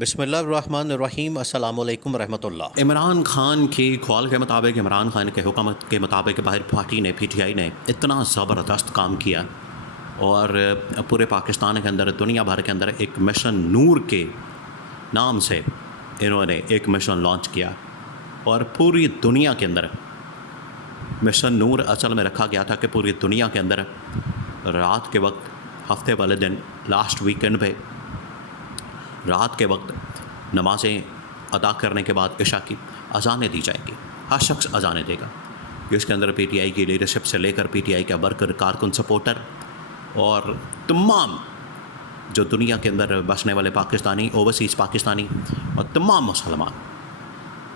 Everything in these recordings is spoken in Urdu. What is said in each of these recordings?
بسم اللہ الرحمن الرحیم، السلام علیکم ورحمۃ اللہ۔ عمران خان کی کھوال کے مطابق، عمران خان کے حکم کے مطابق باہر پارٹی نے، پی ٹی آئی نے اتنا زبردست کام کیا اور پورے پاکستان کے اندر، دنیا بھر کے اندر ایک مشن نور کے نام سے انہوں نے ایک مشن لانچ کیا اور پوری دنیا کے اندر مشن نور اصل میں رکھا گیا تھا کہ پوری دنیا کے اندر رات کے وقت، ہفتے والے دن، لاسٹ ویکنڈ پہ رات کے وقت نمازیں ادا کرنے کے بعد عشاء کی اذانیں دی جائیں گی۔ ہر شخص اذانیں دے گا، جس کے اندر پی ٹی آئی کی لیڈرشپ سے لے کر پی ٹی آئی کا ورکر، کارکن، سپورٹر اور تمام جو دنیا کے اندر بسنے والے پاکستانی، اوورسیز پاکستانی اور تمام مسلمان،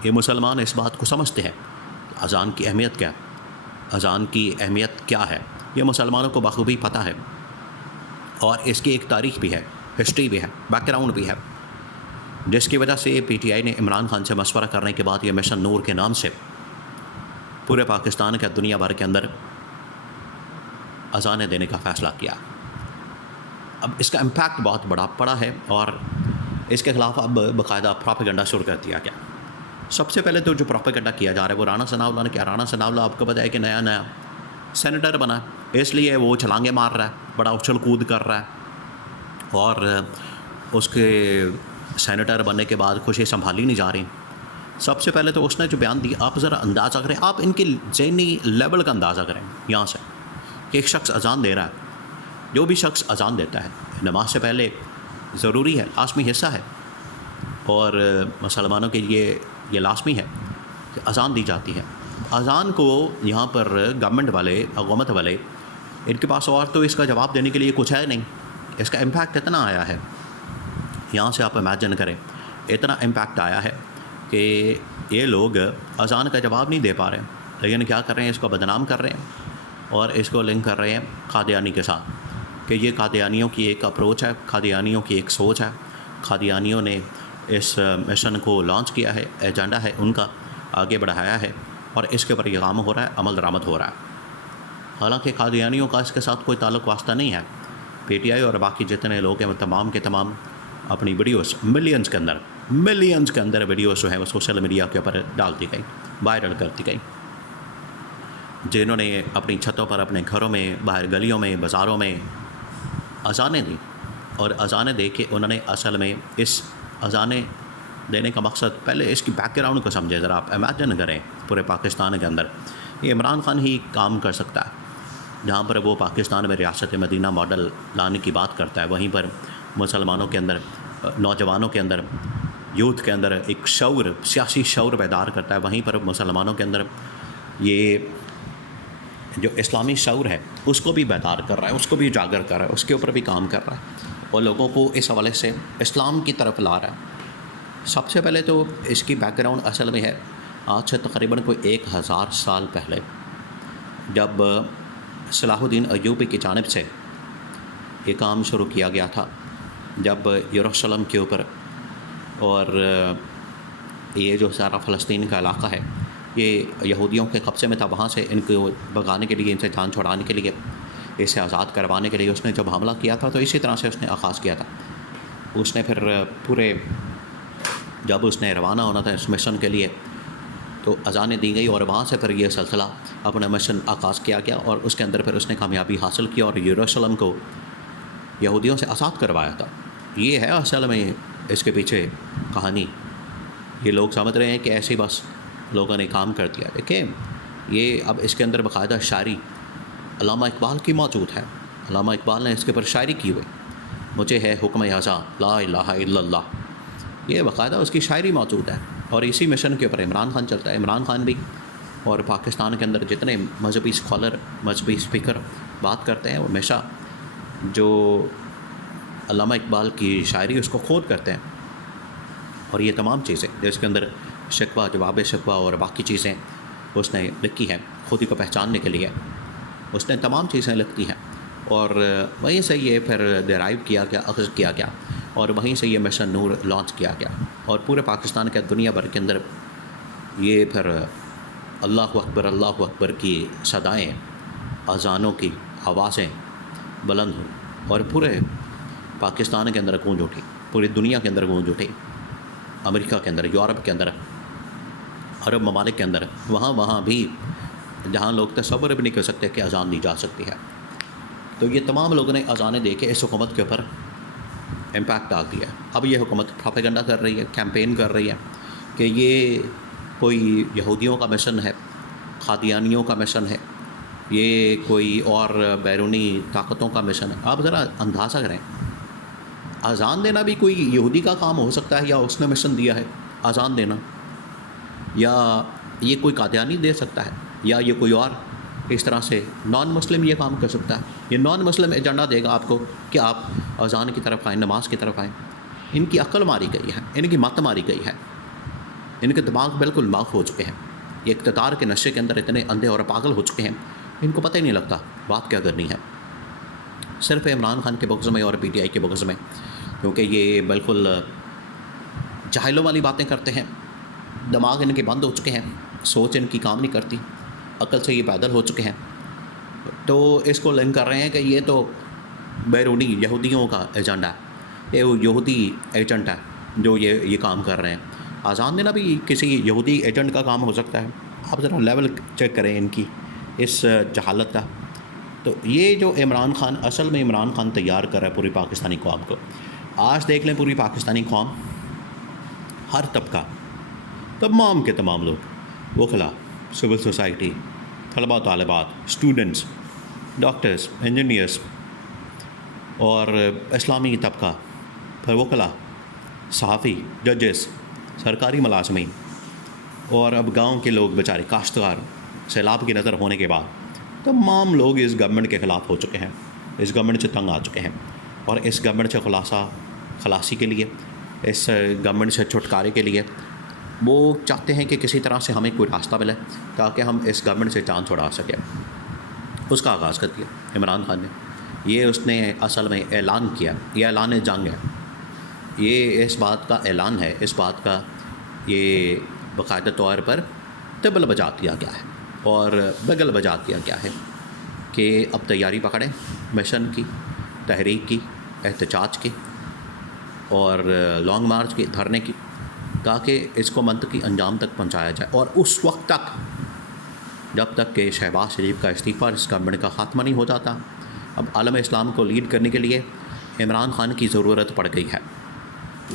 یہ مسلمان اس بات کو سمجھتے ہیں کہ اذان کی اہمیت کیا ہے، اذان کی اہمیت کیا ہے، یہ مسلمانوں کو بخوبی پتہ ہے اور اس کی ایک تاریخ بھی ہے، ہسٹری بھی ہے، بیک گراؤنڈ بھی ہے، جس کی وجہ سے پی ٹی آئی نے عمران خان سے مشورہ کرنے کے بعد یہ مشن نور کے نام سے پورے پاکستان کے، دنیا بھر کے اندر اذانیں دینے کا فیصلہ کیا۔ اب اس کا امپیکٹ بہت بڑا پڑا ہے اور اس کے خلاف اب باقاعدہ پروپیگنڈا شروع کر دیا گیا۔ سب سے پہلے تو جو پروپیگنڈا کیا جا رہا ہے وہ رانا ثناء اللہ نے کیا۔ رانا ثناء اللہ آپ کو پتہ ہے کہ نیا سینیٹر بنا، اس لیے وہ چھلانگیں مار رہا ہے، بڑا اچھل کود کر رہا ہے اور اس کے سینیٹر بننے کے بعد خوشی سنبھالی نہیں جا رہی۔ سب سے پہلے تو اس نے جو بیان دیا، آپ ذرا اندازہ کریں، آپ ان کی ذہنی لیول کا اندازہ کریں یہاں سے کہ ایک شخص اذان دے رہا ہے۔ جو بھی شخص اذان دیتا ہے نماز سے پہلے ضروری ہے، لازمی حصہ ہے اور مسلمانوں کے لیے یہ لازمی ہے کہ اذان دی جاتی ہے۔ اذان کو یہاں پر گورنمنٹ والے، حکومت والے، ان کے پاس اور تو اس کا جواب دینے کے لیے کچھ ہے نہیں۔ اس کا امپیکٹ اتنا آیا ہے، یہاں سے آپ امیجن کریں، اتنا امپیکٹ آیا ہے کہ یہ لوگ اذان کا جواب نہیں دے پا رہے ہیں، لیکن کیا کر رہے ہیں، اس کو بدنام کر رہے ہیں اور اس کو لنک کر رہے ہیں قادیانی کے ساتھ کہ یہ قادیانیوں کی ایک اپروچ ہے، قادیانیوں کی ایک سوچ ہے، قادیانیوں نے اس مشن کو لانچ کیا ہے، ایجنڈا ہے ان کا، آگے بڑھایا ہے اور اس کے اوپر یہ کام ہو رہا ہے، عمل درآمد ہو رہا ہے۔ حالانکہ قادیانیوں کا اس کے ساتھ کوئی تعلق واسطہ نہیں ہے۔ پی ٹی آئی اور باقی جتنے لوگ ہیں وہ تمام کے تمام اپنی ویڈیوز ملینز کے اندر ویڈیوز جو ہیں وہ سوشل میڈیا کے اوپر ڈال دی گئی، وائرل کر دی گئی، جنہوں نے اپنی چھتوں پر، اپنے گھروں میں، باہر گلیوں میں، بازاروں میں اذانیں دیں اور اذانیں دے کے انہوں نے اصل میں اس اذانیں دینے کا مقصد، پہلے اس کی بیک گراؤنڈ کو سمجھیں ذرا، آپ امیجن کریں پورے پاکستان کے اندر یہ عمران خان ہی کام کر سکتا ہے۔ جہاں پر وہ پاکستان میں ریاست مدینہ ماڈل لانے کی بات کرتا ہے، وہیں پر مسلمانوں کے اندر، نوجوانوں کے اندر، یوتھ کے اندر ایک شعور، سیاسی شعور بیدار کرتا ہے، وہیں پر مسلمانوں کے اندر یہ جو اسلامی شعور ہے اس کو بھی بیدار کر رہا ہے، اس کو بھی اجاگر کر رہا ہے، اس کے اوپر بھی کام کر رہا ہے اور لوگوں کو اس حوالے سے اسلام کی طرف لا رہا ہے۔ سب سے پہلے تو اس کی بیک گراؤنڈ اصل میں ہے، آج سے تقریباً کوئی 1000 سال پہلے جب صلاح الدین ایوبی کی جانب سے یہ کام شروع کیا گیا تھا، جب یروشلم کے اوپر اور یہ جو سارا فلسطین کا علاقہ ہے یہ یہودیوں کے قبضے میں تھا، وہاں سے ان کو بھگانے کے لیے، ان سے جان چھڑانے کے لیے، اسے آزاد کروانے کے لیے اس نے جب حملہ کیا تھا تو اسی طرح سے اس نے آغاز کیا تھا۔ اس نے پھر پورے، جب اس نے روانہ ہونا تھا اس مشن کے لیے تو اذانیں دی گئی اور وہاں سے پھر یہ سلسلہ اپنا مشن آغاز کیا گیا اور اس کے اندر پھر اس نے کامیابی حاصل کی اور یروشلم کو یہودیوں سے آزاد کروایا تھا۔ یہ ہے اصل میں اس کے پیچھے کہانی۔ یہ لوگ سمجھ رہے ہیں کہ ایسے بس لوگوں نے کام کر دیا، دیکھیں یہ اب اس کے اندر باقاعدہ شاعری علامہ اقبال کی موجود ہے۔ علامہ اقبال نے اس کے اوپر شاعری کی ہوئی، مجھے ہے حکم ازاں لا الہ الا اللہ، یہ باقاعدہ اس کی شاعری موجود ہے اور اسی مشن کے اوپر عمران خان چلتا ہے۔ عمران خان بھی اور پاکستان کے اندر جتنے مذہبی اسکالر، مذہبی اسپیکر بات کرتے ہیں وہ ہمیشہ جو علامہ اقبال کی شاعری اس کو خود کرتے ہیں اور یہ تمام چیزیں جس کے اندر شکوہ، جواب شکوہ اور باقی چیزیں اس نے لکھی ہیں خودی کو پہچاننے کے لیے، اس نے تمام چیزیں لکھی ہیں اور وہیں سے یہ پھر ڈرائیو کیا گیا، اخذ کیا گیا اور وہیں سے یہ مشن نور لانچ کیا گیا اور پورے پاکستان کے، دنیا بھر کے اندر یہ پھر اللہ اکبر کی صدائیں، اذانوں کی آوازیں بلند ہوئی اور پورے پاکستان کے اندر گونج اٹھی، پوری دنیا کے اندر گونج اٹھی امریکہ کے اندر، یورپ کے اندر، عرب ممالک کے اندر، وہاں بھی جہاں لوگ تصور بھی نہیں کر سکتے کہ اذان دی جا سکتی ہے، تو یہ تمام لوگوں نے اذانیں دے کے اس حکومت کے اوپر امپیکٹ ڈال دیا ہے۔ اب یہ حکومت پروپیگنڈا کر رہی ہے، کیمپین کر رہی ہے کہ یہ کوئی یہودیوں کا مشن ہے، قادیانیوں کا مشن ہے، یہ کوئی اور بیرونی طاقتوں کا مشن ہے۔ آپ ذرا اندازہ کریں، اذان دینا بھی کوئی یہودی کا کام ہو سکتا ہے، یا اس نے مشن دیا ہے اذان دینا، یا یہ کوئی قادیانی دے سکتا ہے، یا یہ کوئی اور اس طرح سے نان مسلم یہ کام کر سکتا ہے۔ یہ نان مسلم ایجنڈا دے گا آپ کو کہ آپ اذان کی طرف آئیں، نماز کی طرف آئیں۔ ان کی عقل ماری گئی ہے، ان کی مت ماری گئی ہے، ان کے دماغ بالکل معاف ہو چکے ہیں۔ یہ اقتدار کے نشے کے اندر اتنے اندھے اور پاگل ہو چکے ہیں، ان کو پتہ ہی نہیں لگتا بات کیا کرنی ہے، صرف عمران خان کے بغض میں اور پی ٹی آئی کے بغض میں، کیونکہ یہ بالکل جاہلوں والی باتیں کرتے ہیں، دماغ ان کے بند ہو چکے ہیں، سوچ ان کی کام نہیں کرتی، عقل سے یہ پیدل ہو چکے ہیں، تو اس کو لنک کر رہے ہیں کہ یہ تو بیرونی یہودیوں کا ایجنڈا ہے، یہ وہ یہودی ایجنٹ ہے جو یہ کام کر رہے ہیں۔ اذان دینا بھی کسی یہودی ایجنٹ کا کام ہو سکتا ہے؟ آپ ذرا لیول چیک کریں ان کی اس جہالت کا۔ تو یہ جو عمران خان، اصل میں عمران خان تیار کر رہا ہے پوری پاکستانی قوم کو۔ آج دیکھ لیں پوری پاکستانی قوم، ہر طبقہ، تمام کے تمام لوگ، وکلاء، سول سوسائٹی، طلباء طالبات، اسٹوڈنٹس، ڈاکٹرز، انجینئرس، اور اسلامی طبقہ، پھر وکلاء، صحافی، ججز، سرکاری ملازمین، اور اب گاؤں کے لوگ بیچارے کاشتکار، سیلاب کی نظر ہونے کے بعد تمام لوگ اس گورنمنٹ کے خلاف ہو چکے ہیں، اس گورنمنٹ سے تنگ آ چکے ہیں، اور اس گورنمنٹ سے خلاصی کے لیے، اس گورنمنٹ سے چھٹکارے کے لیے وہ چاہتے ہیں کہ کسی طرح سے ہمیں کوئی راستہ ملے تاکہ ہم اس گورنمنٹ سے چاند چھڑا سکیں۔ اس کا آغاز کر دیا عمران خان نے۔ یہ اس نے اصل میں اعلان کیا، یہ اعلان جنگ ہے، یہ اس بات کا اعلان ہے، اس بات کا یہ باقاعدہ طور پر طبل بجا دیا گیا ہے اور بگل بجا دیا گیا ہے کہ اب تیاری پکڑیں مشن کی، تحریک کی، احتجاج کی، اور لانگ مارچ کی، دھرنے کی، تاکہ اس کو منطقی انجام تک پہنچایا جائے، اور اس وقت تک جب تک کہ شہباز شریف کا استعفیٰ، اس گورنمنٹ کا خاتمہ نہیں ہو جاتا۔ اب عالم اسلام کو لیڈ کرنے کے لیے عمران خان کی ضرورت پڑ گئی ہے۔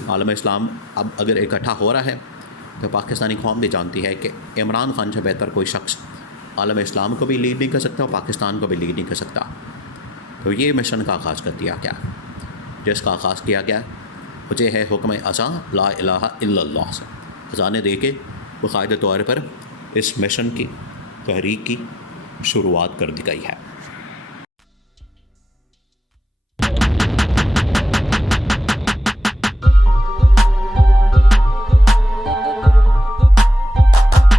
عالم اسلام اب اگر اکٹھا ہو رہا ہے تو پاکستانی قوم بھی جانتی ہے کہ عمران خان سے بہتر کوئی شخص عالم اسلام کو بھی لیڈ نہیں کر سکتا اور پاکستان کو بھی لیڈ نہیں کر سکتا۔ تو یہ مشن کا آغاز کر دیا گیا، جس کا آغاز کیا گیا مجھے ہے حکم اذاں لا الہ الا اللہ سے، اذانیں دے کے باقاعدہ طور پر اس مشن کی، تحریک کی شروعات کر دی گئی ہے۔